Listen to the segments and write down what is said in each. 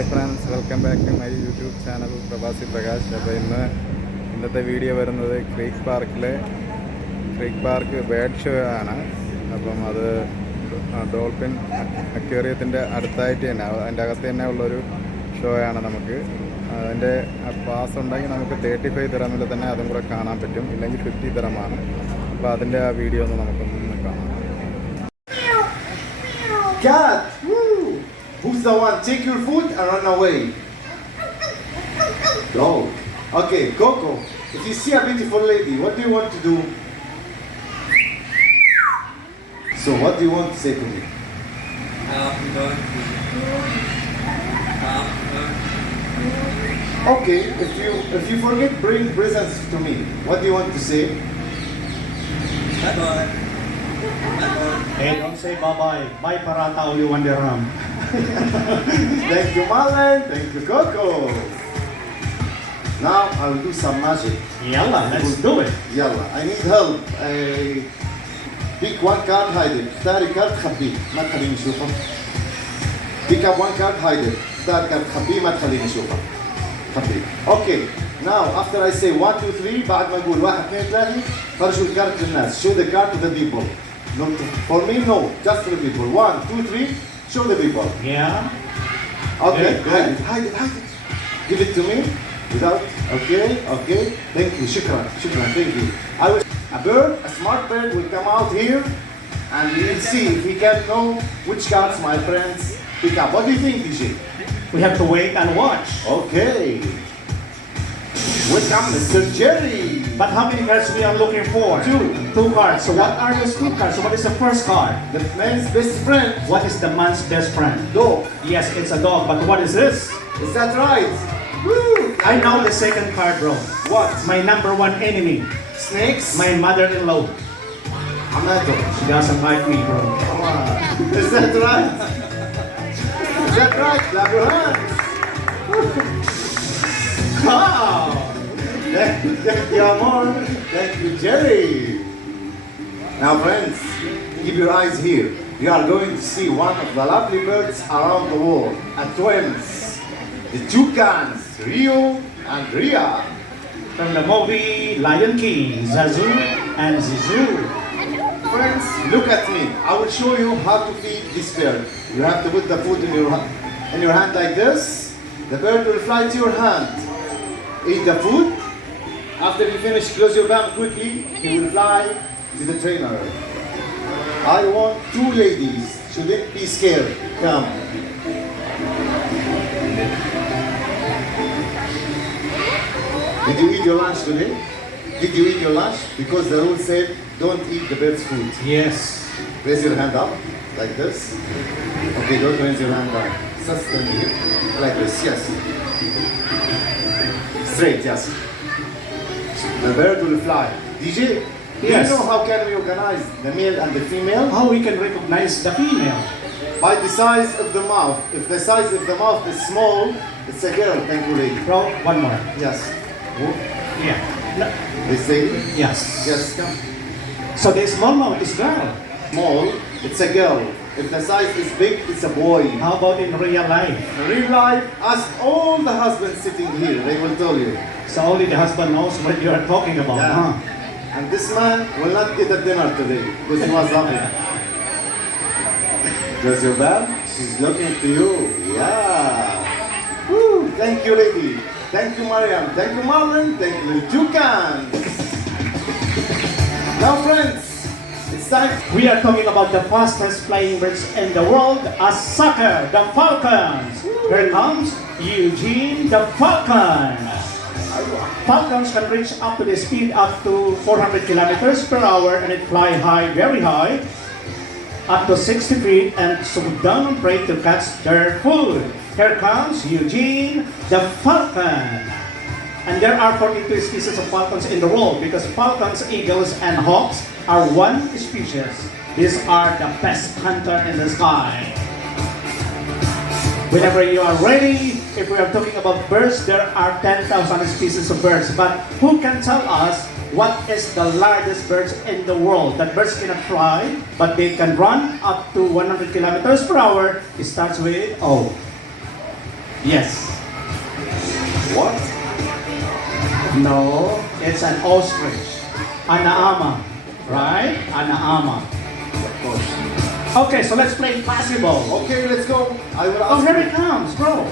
Hi friends, welcome back to my YouTube channel Pravasi Prakash. അപ്പോൾ ഇന്നത്തെ video വരുന്നത് creek park bird show ആണ്. അപ്പം അത് ഡോൾഫിൻ അക്വേറിയത്തിൻ്റെ അടുത്തായിട്ട് തന്നെ അതിൻ്റെ അകത്ത് തന്നെ ഉള്ളൊരു ഷോ ആണ്. നമുക്ക് അതിൻ്റെ പാസ് ഉണ്ടെങ്കിൽ നമുക്ക് 35 ദിറമിൽ തന്നെ അതും കൂടെ കാണാൻ പറ്റും, ഇല്ലെങ്കിൽ 50 ദിറമാണ്. അപ്പോൾ അതിൻ്റെ ആ വീഡിയോ ഒന്ന് നമുക്കൊന്ന് കാണാം. Cat! Woo! Who's the one? Take your food and run away. Go. Okay, Coco. If you see a beautiful lady, what do you want to do? So, what do you want to say to me? Okay, if you forget, bring presents to me. What do you want to say? Bye-bye. Hey, don't say bye-bye. Bye parata, only one dirham. Thank you, Marlon. Thank you, Coco. Now I will do some magic. Yalla, let's do it. Yalla, I need help. Pick one card, hide it. اختاري كارت خبيه، ما تخليني اشوفه. Pick up one card, hide it. اختار كارت خبيه، ما تخليني اشوفه. خبيه. Okay. Now after I say 1 2 3 بعد ما اقول 1 2 3 فرجوا الكارت للناس. Show the card to the people. No, for me no, just for the people. 1 2 3 show the people. Yeah. Okay, Good. hide it. Give it to me. Without, okay. Thank you, shukran, thank you. A smart bird will come out here and we'll see if we can know which cards my friends pick up. What do you think, DJ? We have to wait and watch. Okay. Welcome, Mr. Jerry. But how many cards we are looking for? Two cards. So what are those 2 cards? So what is the first card? The man's best friend. What is the man's best friend? Dog. Yes, it's a dog. But what is this? Is that right? Woo! I know the second card, bro. What? My number 1 enemy. Snakes? My mother-in-law. Amato. She doesn't like me, bro. Come on. Is that right? Is that right? Clap your hands. Wow! Thank you, Amor. Thank you, Jerry. Now, friends, keep your eyes here. You are going to see one of the lovely birds around the world, a twins. The toucans, Rio and Ria. From the movie Lion King, Zazu and Zizu. Friends, look at me. I will show you how to feed this bird. You have to put the food in your hand like this. The bird will fly to your hand. Eat the food. After you finish, close your mouth quickly. He will fly to the trainer. I want 2 ladies. Shouldn't be scared. Come. Did you eat your lunch today? Did you eat your lunch? Because the rule said don't eat the bird's food. Yes. Raise your hand up, like this. Okay, don't raise your hand down. Just stand here, like this, yes. Straight, yes. The bird will fly. DJ, do you Yes. know how can we organize the male and the female? How we can recognize the female? By the size of the mouth. If the size of the mouth is small, it's a girl, thank you, lady. Bro, one more. Yes. Yeah. No. This lady? Yes. Yes, come. So the small mouth is girl. Small, it's a girl. If the size is big, it's a boy. How about in real life? In real life, ask all the husbands sitting here, they will tell you. So only the husband knows what you are talking about, Yeah. huh? And this man will not get a dinner today because he was laughing. Does your bell? She's looking to you. Yeah. Woo. Thank you, lady. Thank you, Mariam. Thank you, Marlon. Thank you, Toucan. Now, friends, it's time. We are talking about the fastest flying birds in the world, a sucker, the falcons. Here comes Eugene the falcon. Falcons can reach up to the speed up to 400 kilometers per hour and it fly high, very high, up to 60 feet and swoop down on prey to catch their food. Here comes Eugene the falcon. And there are 42 species of falcons in the world because falcons, eagles, and hawks are one species. These are the best hunter in the sky. Whenever you are ready, if we are talking about birds, there are 10,000 species of birds. But who can tell us what is the largest birds in the world? That birds cannot fly, but they can run up to 100 kilometers per hour. It starts with O. Yes. What? No, it's an ostrich. Anaama. Right? Anaama. Of course. Okay, so let's play basketball. Okay, let's go. I will Oh, ask here you. it comes, bro.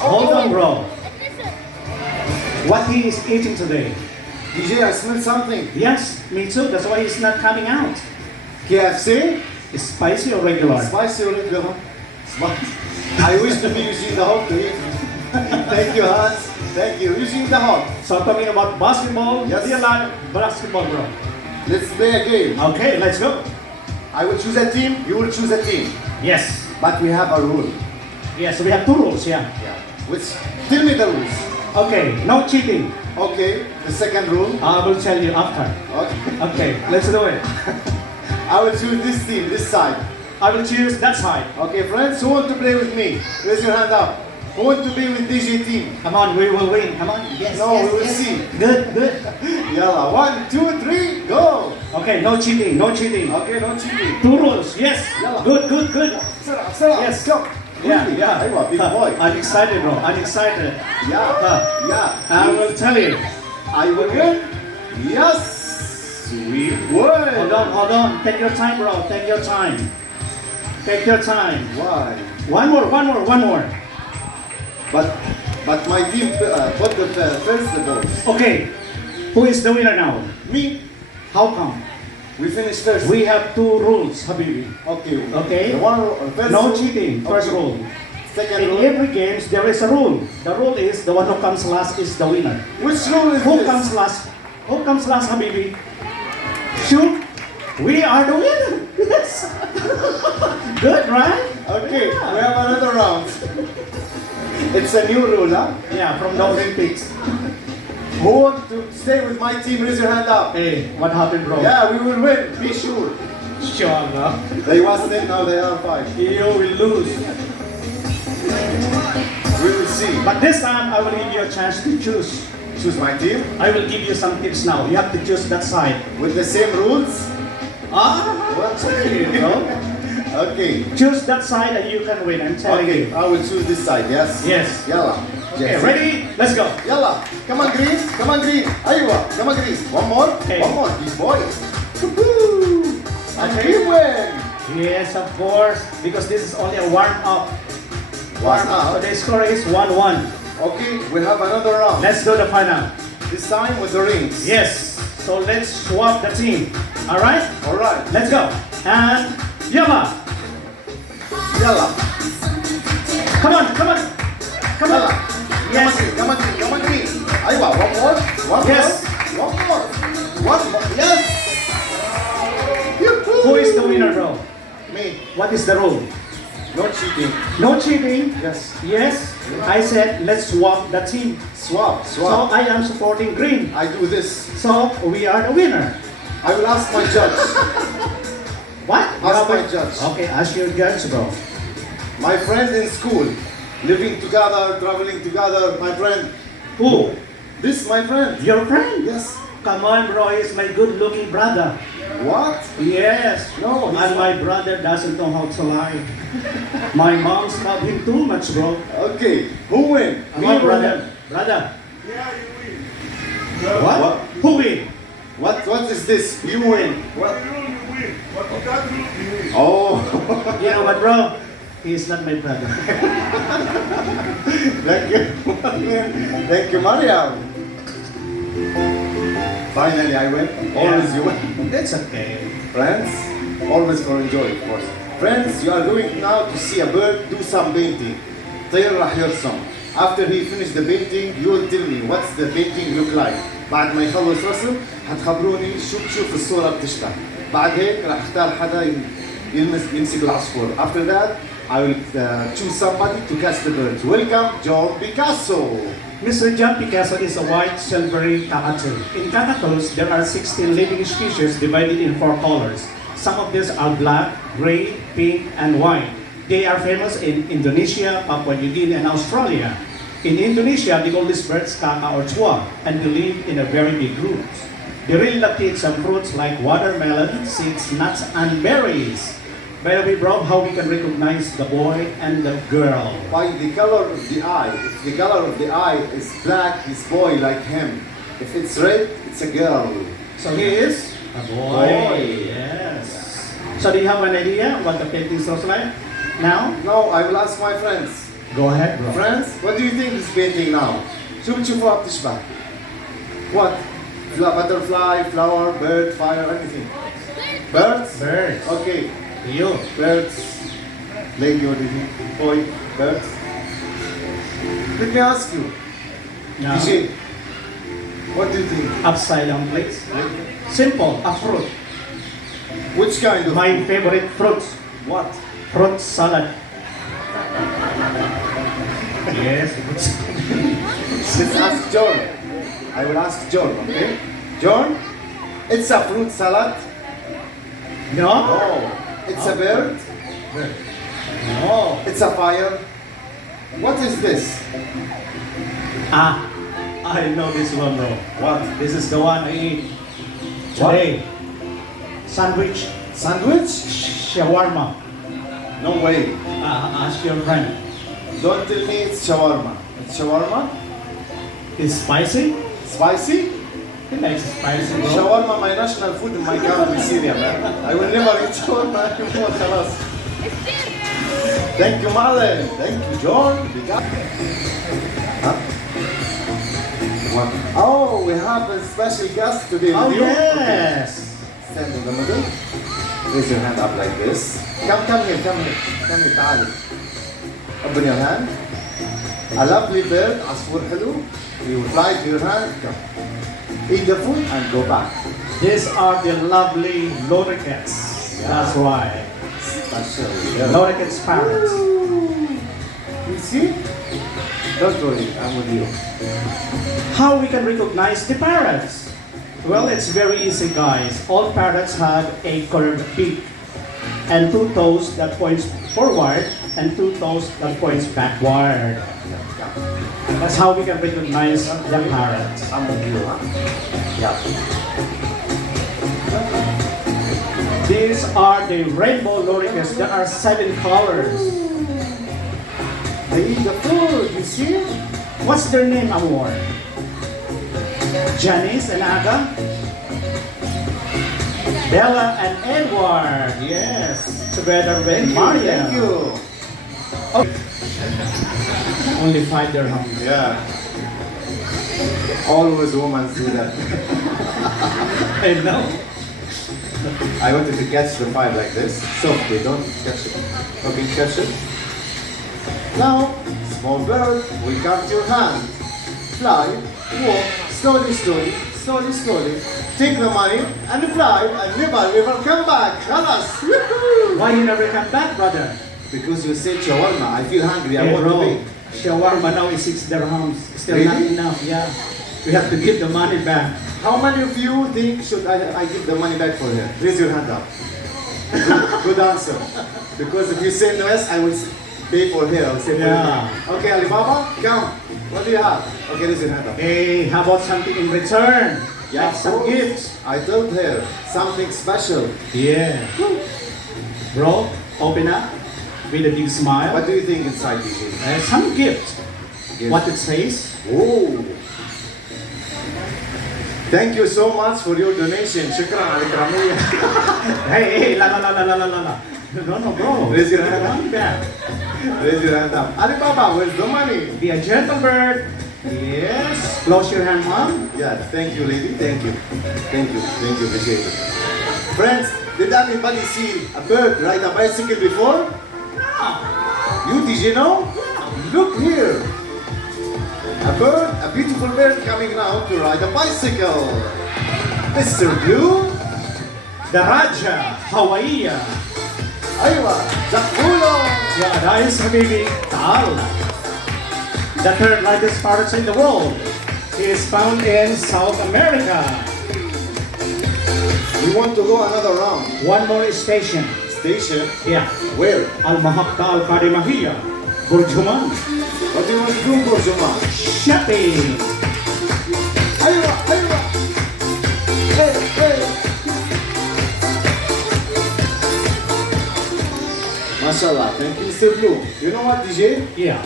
Hold on, bro. What he is eating today? DJ, I smell something. Yes, me too. That's why he's not coming out. KFC? It's spicy or regular? Spicy or regular? Spicy. I wish to be using the hot to eat. Thank you, Hans. Thank you. Using the hot. So talking about basketball, Yes. do you like basketball, bro? Let's play a game. Okay, let's go. I will choose a team, you will choose a team. Yes. But we have a rule. Yes, we have two rules, yeah. Yeah. Which, tell me the rules. Okay, no cheating. Okay, the second rule. I will tell you after. Okay. Okay, let's do it. I will choose this team, this side. I will choose that side. Okay, friends, who want to play with me? Raise your hand up. Who want to be with DJ team? Come on, we will win. Come on. Yes, No, yes, we will yes. see. Good, good. Yalla, 1, 2, 3, go! Okay, no cheating, no cheating. Okay, no cheating. Two rules, yes. Yalla. Good, good, good. Sarah, Yes. go! Yeah, Really? yeah. Aywa, big boy. I'm excited, bro. I'm excited. Yeah, yeah. I will tell you. I will win. Yes, we win. Hold on. Take your time, bro. Take your time. Take your time. Why? One more. But my team put the first balls. Okay. Who is the winner now? Me, How come? we finished first. We have two rules, Habibi. Okay. Okay. The one first No rule. cheating. First Okay. rule. Second In rule. every games, there is a rule. The rule is the one who comes last is the winner. Which rule is Who this? comes last? Who comes last, Habibi? Shoot. We are the winner. Yes. Good, right? Okay, Yeah. we have another round. It's a new rule, huh? Yeah, from the Olympics. Who want to stay with my team? Raise your hand up. Hey, what happened, bro? Yeah, we will win. Be sure. Sure, bro. They was 10, now they are 5. You will lose. We will see. But this time, I will give you a chance to choose. Choose my team I will give you some tips now. You have to choose that side. with the same rules. What's it, bro? Okay. Choose that side and you can win. I'm telling Okay, you. I will choose this side, yes? Yes. Yalla. Okay, Yes. ready? Let's go. Yalla. Come on, Green. Come on, Green. Aywa. Come on, Green. One more. Okay. One more. These boys. Woo! And we win. Yes, of course. Because this is only a warm-up. One So up. the score is 1-1. Okay, we have another round. Let's do the final. This time with the rings. Yes. So let's swap the team. All right? All right. Let's go. And Yama. Yalla. Come on. Come Yalla. on. Yes. Come on, Green. Come on, Green. Aywa. One more. One Yes. more. One more. One more. Yes. Yoo-hoo. Who is the winner, bro? Me. What is the rule? No cheating. No cheating. Yes. Yes. I said let's swap the team. Swap. So Swap. I am supporting green. I do this. So we are the winner. I will ask my judge. What? Ask my judge. Okay, ask your judge, bro. My friend in school. Living together, traveling together. My friend. Who? This my friend. Your friend? Yes. Come on, bro. He's my good-looking brother. What? Yes. No, he's And my brother doesn't know how to lie. My mom's love him too much, bro. Okay. Who win? Come Me on, or brother. him? Brother. Yeah, you win. What? Who win? What is this? You win. What? You win. But for that rule, you win. Oh. You know what, bro? He's not my brother. Thank you. Thank you, Mariam. Finally, I win. Always you win. It's okay. Friends, always for enjoy, of course. Friends, you are going now to see a bird do some painting. طير راح يرسم. After he finish the painting, you will tell me what's the painting look like. بعد ما يخلص رسم هتخبروني شو بتشوف الصورة بتشبه. بعد هيك راح اختار حدا يمسك العصفور. After that, I will choose somebody to catch the birds. Welcome, John Picasso. Mr. John Picasso is a white, silvery cockatoo. In cockatoos, there are 16 living species divided in 4 colors. Some of these are black, gray, pink, and white. They are famous in Indonesia, Papua New Guinea, and Australia. In Indonesia, they call these birds kaka or chua, and they live in a very big groups. They really love to eat some fruits like watermelon, seeds, nuts, and berries. By the way, bro, how we can recognize the boy and the girl? By the color of the eye. If the color of the eye is black, it's boy like him. If it's red, it's a girl. So he is a boy. Boy. Yes. So do you have an idea what the painting looks like now? Now I will ask my friends. Go ahead, bro. Friends, what do you think is painting now? شو بتشوفوها بتشبه؟ What? Butterfly, flower, bird, fire, anything. Birds? Birds. Okay. You. Birds. Lady, what do you think? Boy, birds. Let me ask you. Now, DJ, what do you think? upside down plates. Simple, a fruit. Which kind of? My favorite fruits. What? Fruit salad. Yes. Let's ask John. I will ask John, okay? John, it's a fruit salad. No? Oh, it's a bird. No. It's a fire. What is this? Ah, I know this one, bro. What? This is the one I eat today. Sandwich, Sandwich? shawarma. No way. Ask your friend. Don't tell me it's shawarma. It's shawarma? Is spicy? Spicy? He likes spicy, bro. Shawarma, my national food in my country, Syria, man. I will never eat shawarma anymore, خلاص. Thank you, Marlon. Thank you, John. Huh? What? Oh, we have a special guest today. Oh, with you. yes. Stand in the middle. Raise your hand up like this. Come here, تعالي. Open your hand. A lovely bird, عصفور حلو. You fly to your hand. Come. Eat the food and go back. These are the lovely lorikeets. That's right. Special. Lorikeets parrots. You see? Don't worry, I'm with you. How we can recognize the parrots? Well, it's very easy, guys. All parrots have a curved beak and two toes that points forward and two toes that points backward. That's how we can recognize the parrot. I'm with you, huh? Yeah. These are the rainbow lorikeets. There are 7 colors. They eat the food, you see? What's their name, Amor? Janice and Aga? Bella and Edward. Yes. Together with Maria. Thank you. Only 5 dirhams. Yeah. Always women do that. I know. I wanted to catch the 5 like this. Softly, don't catch it. Okay, catch it. Now, small bird will come to your hand. Fly, walk, slowly. Take the money and fly and never come back. خلاص. Why you never come back, brother? Because you said shawarma, I feel hungry. I Hey, want to bro. pay. Shawarma now is 6 dirhams. Still not Really? enough. Yeah. We have to give the money back. How many of you think should I give the money back for her? Raise your hand up. Good answer. Because if you say no, yes, I will pay for her. I'll say for Yeah. her. Okay, Alibaba, come. What do you have? Okay, raise your hand up. Hey, how about something in return? Yeah, Like some of course. gifts. I told her something special. Yeah. Bro, open up with a big smile. What do you think inside DJ? Some gift. Gift. What it says? Oh. Thank you so much for your donation. Shukran على الكرامية. Hey, la. No, bro. Raise your Give the hand. money back. Raise your hand up. Alibaba, where's the money? Be a gentle bird. Yes. Close your hand, mom. Yeah, thank you, lady. Thank you. Appreciate it. Friends, did anybody see a bird ride a bicycle before? You, did you know? Look here. A bird, a beautiful bird coming now to ride a bicycle. Mr. Blue. The Raja, Hawaii. أيوة, Jakulo. Yeah, guys, habibi. Ta'al. The third largest parrot in the world is found in South America. We want to go another round. One more station. Station. Yeah. Where? Al-Mahakta Al-Karimahiyya. Burjuman. What do you want to do, Burjuma? Shopping. أيوة. Hey. MashaAllah. Thank you, Mr. Blue. You know what, DJ? Yeah,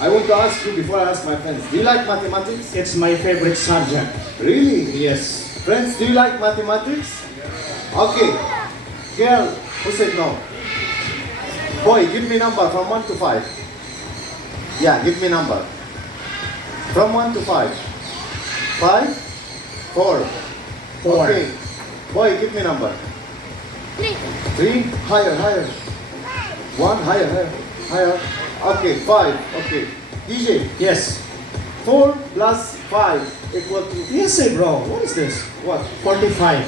I want to ask you before I ask my friends. Do you like mathematics? it's my favorite subject. Really? Yes. Friends, do you like mathematics? Okay. Girl, who said no? Boy, give me number from 1 to 5. Yeah, give me number. From 1 to 5. 5? 4. 4. Okay. Boy, give me number. 3? Higher, higher. 1? Higher, higher. Higher. Okay, 5. Okay. DJ, Yes. 4 plus 5 equal to Yes, say bro. What is this? what? 45.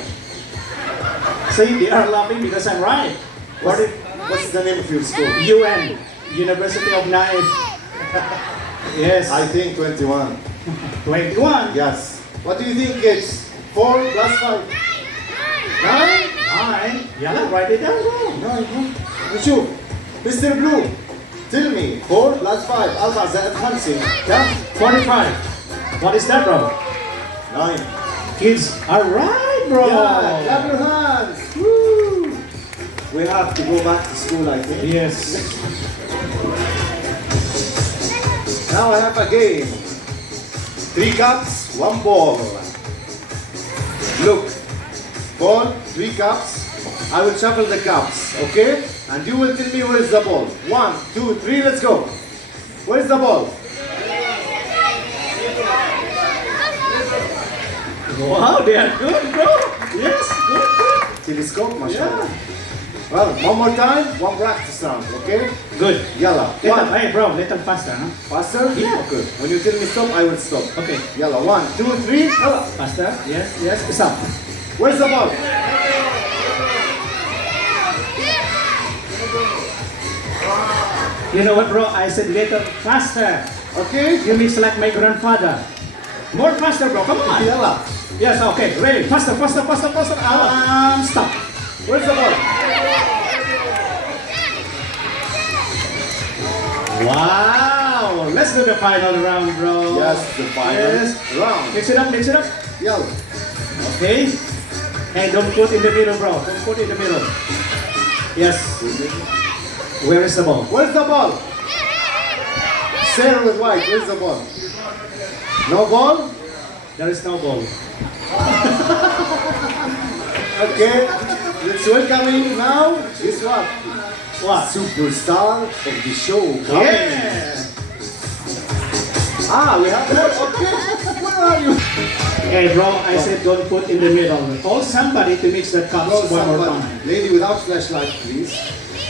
See, they are laughing because I'm right. What? What's the name of your school? UN, University of Nice. Yes. I think 21. 21. Yes. What do you think it's? 4 plus 5? 9? Alright. Yeah, write it down, bro. No, no. نشوف. Mr. Blue, tell me 4 plus 5 4 زائد 5 كم؟ 45. What is that, bro? 9. Kids are right, bro. Yeah, clap your hands. Woo. We have to go back to school, I think. Yes. Now I have a game. 3 cups, 1 ball. Look, ball, 3 cups. I will shuffle the cups, okay? And you will tell me where is the ball. 1, 2, 3, let's go. Where is the ball? Wow, they are good, bro. Yes, good, good. Telescope, mashallah. Well, one more time, one practice round, okay? Good. Yalla. Little, 1. hey, bro, little faster, huh? Faster? Yeah. Okay. When you tell me stop, I will stop. Okay. Yalla. 1, 2, 3, yalla. Faster. Yes, yes. Stop. Where's the ball? You know what, bro? I said little faster. Okay? You mix like my grandfather. More faster, bro. Come on. Yalla. Yes, okay. Ready? Faster, faster, faster, faster. Stop. Where's the ball? Wow. Let's do the final round, bro. Yes, the final Yes. round. Mix it up, mix it up. Yalla. Okay. And don't put in the middle, bro. Don't put in the middle. Yes. Where is the ball? Where's the ball? Sarah with white, where's the ball? No ball? There is no ball. Okay. Let's welcome now. Guess what? What? Superstar of the show. coming. Yeah. We have that. Okay. Where are you? Hey, bro, I said don't put in the middle. Call somebody to mix the cups Call one more somebody. time. Lady without flashlight, please.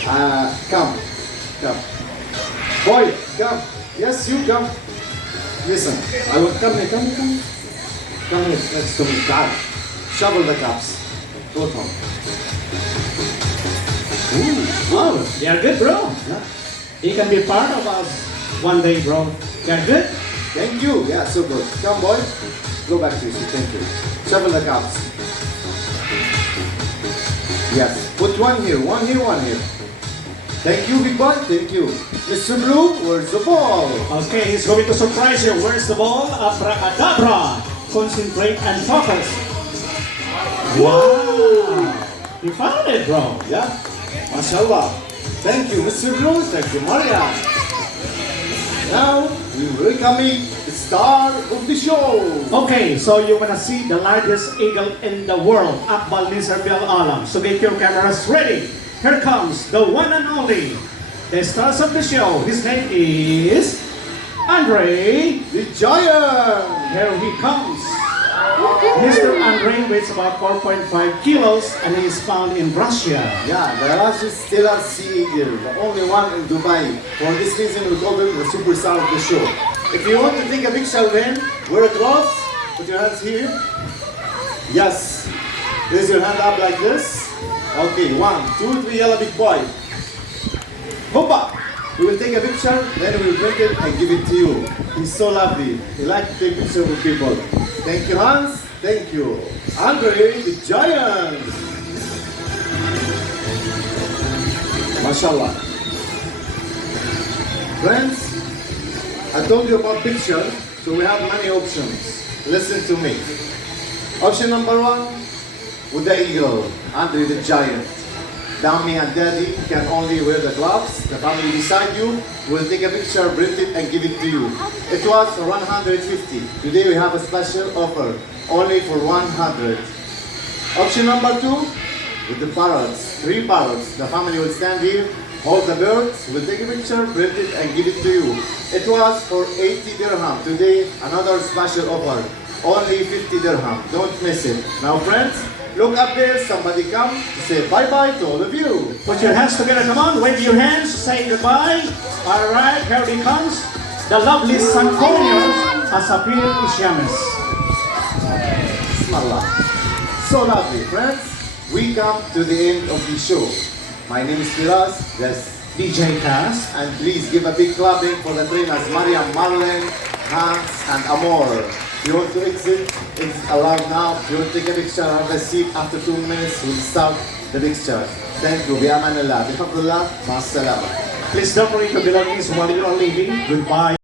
Come. Come. Boy, come. Yes, you come. Listen. I will come here. Come here. Come here. Come here. Let's come here. Come. Shovel the cups. Go home. Wow, they are good, bro. Yeah. He can be part of us one day, bro. They are good. Thank you. Yeah, so good. Come, boy. Go back to you. Thank you. Shovel the cups. Yes. Put one here, one here, one here. Thank you, big boy. Thank you. Mr. Blue, where's the ball? Okay, he's going to surprise you. Where's the ball? Abracadabra. Concentrate and focus. Wow. You found it, bro. Yeah. MashaAllah. Thank you, Mr. Blue. Thank you, Maria. Now, we welcome the star of the show. Okay, so you wanna see the largest eagle in the world, Akbal Nisar Bil Alam. So get your cameras ready. Here comes the one and only, the stars of the show. His name is Andre. The giant. Here he comes. Mr. Andre weighs about 4.5 kilos and he is found in Russia. Yeah, the largest stellar sea eagle, the only one in Dubai. For this reason, we call him the superstar of the show. If you want to take a picture with him, wear a cloth, put your hands here. Yes. Raise your hand up like this. Okay, 1, 2, 3, yellow big boy. Hoppa! We will take a picture, then we will print it and give it to you. He's so lovely. He likes to take pictures with people. Thank you, Hans. Thank you. Andre, the giant. MashaAllah. Friends, I told you about picture, so we have many options. Listen to me. Option number 1, with the eagle, Andre the giant. Mommy and daddy can only wear the gloves. The family beside you will take a picture, print it, and give it to you. It was 150. Today we have a special offer, only for 100. Option number 2, with the parrots, 3 parrots. The family will stand here, hold the birds, will take a picture, print it, and give it to you. It was for 80 dirham. Today, another special offer, only 50 dirham. Don't miss it. Now friends, look up there, somebody come to say bye-bye to all of you. Put your hands together, come on, wave your hands, say goodbye. Alright, here he comes. The lovely Santonio Asapir Isyamis. Bismillah. So lovely, friends. We come to the end of the show. My name is Firas. Yes. DJ Cass. And please give a big clapping for the trainers Mariam, Marlene, Hans, and Amor. If you want to exit, it's allowed now. If you want to take a picture, have a seat. After 2 minutes, we'll start the picture. Thank you. Bi'amanillah. Bihafdullah. Ma'as-salama. Please don't bring the belongings while you are leaving. Goodbye.